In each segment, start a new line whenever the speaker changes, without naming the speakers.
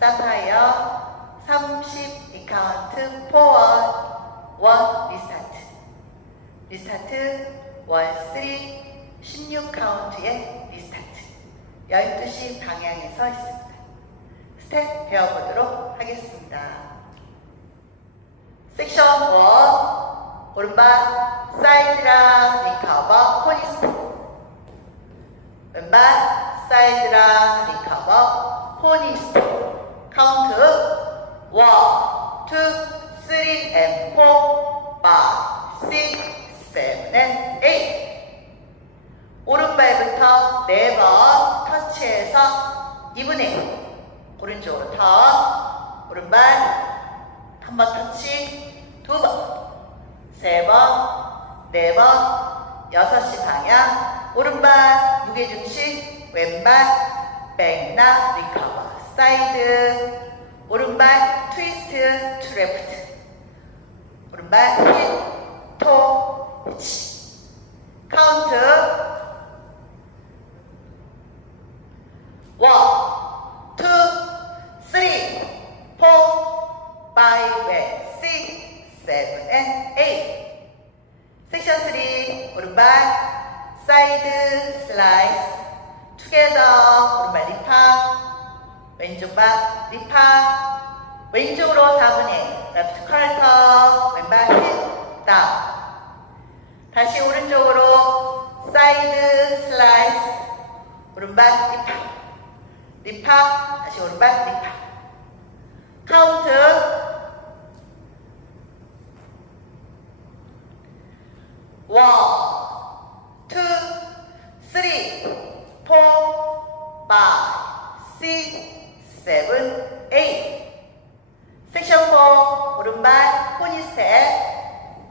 사파이어 30 리카운트 포원 1 리스타트 리스타트 월 3, 16 카운트의 리스타트. 12시 방향에 서 있습니다. 스텝 배워보도록 하겠습니다. 섹션 1, 오른발 사이드랑 리커버 포니스토. 왼발 사이드랑 리커버 포니스토. 카운트 1, 2, 3, and 4, 5, 6, 7, and 8. 오른발부터 네번 터치해서 2분의 오른쪽으로 턴 오른발 한 번 터치 두 번 세 번 네 번 여섯 시 방향 오른발 무게중심 왼발 백나 리커버 사이드 오른발 트위스트 투 레프트. 오른발 힙토 위치. 카운트. 원, 투, 쓰리, 포, 파이브, 앤 식스, 세븐, 앤 에잇. 섹션 3 오른발 사이드 슬라이스. 투게더 오른발 리파 왼쪽 발 리파 왼쪽으로 4분의 레프트 컬터 왼발 힙 다운 다시 오른쪽으로 사이드 슬라이스. 오른발 리파 리파 다시 오른발 리파 카운트. 원, 투, 쓰리, 포, 파이, 시, 세븐, 에잇 섹션 4 오른발 포니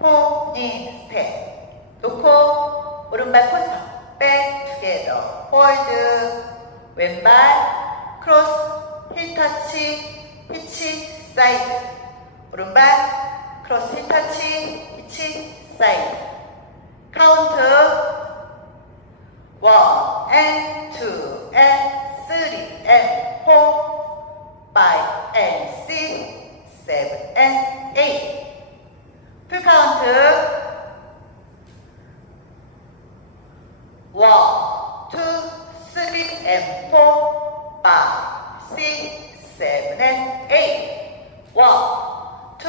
스텝 포니 스텝 놓고 오른발 코스터 백 투게더. 폴드. 왼발 크로스 힐 터치 피치 사이드. 오른발 크로스 힐 터치 피치 사이드. 카운트. 원, 앤, 투, 앤, 쓰리, 앤, 포, 파이브, 앤, 시, 세븐, 앤, 에잇. 풀 카운트. 원, 투, 쓰리, 앤, 포, 파이브, 시, 세븐, 앤, 에잇. 원, 투,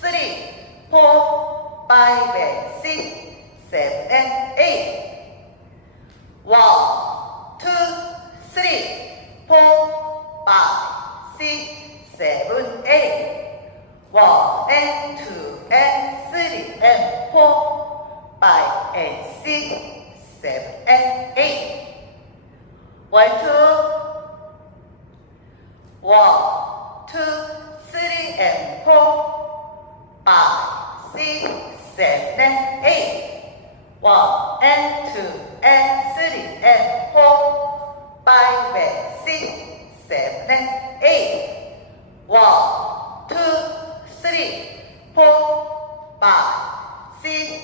쓰리, 포, 파이브, 앤, 시, 세븐, 앤, 에잇. One, two, three, four, five, six, seven, eight. One and two and three and four, five and six, seven and eight. One, two. Two, three and four, five, six, seven eight. One and two and three and four, five and six, seven eight. One, two, three, four, five, six,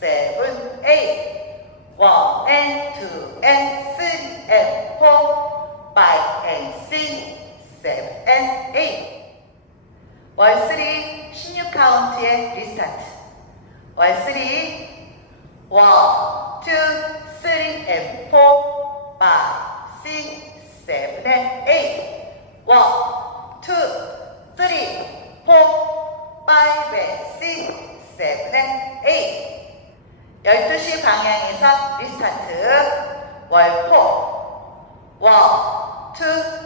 seven, eight. One and two and three and four, five and six, seven and eight. 월3 16카운트의 리스타트. 월3 One, two, three, and four, five, six, seven, and eight. One, two, three, four, five, and six, seven, and eight. 12시 방향에서 리스타트. 월포. One, two,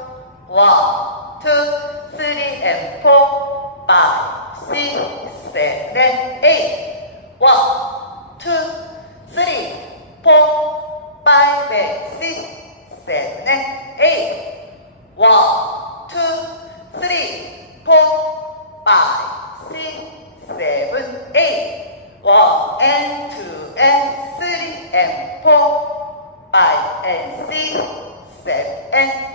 One, two, three, and four, five, six, seven, eight. One, two, three, four, five, and six, seven, eight. One, two, three, four, five, six, seven, eight. One and two and three and four, five and six, seven and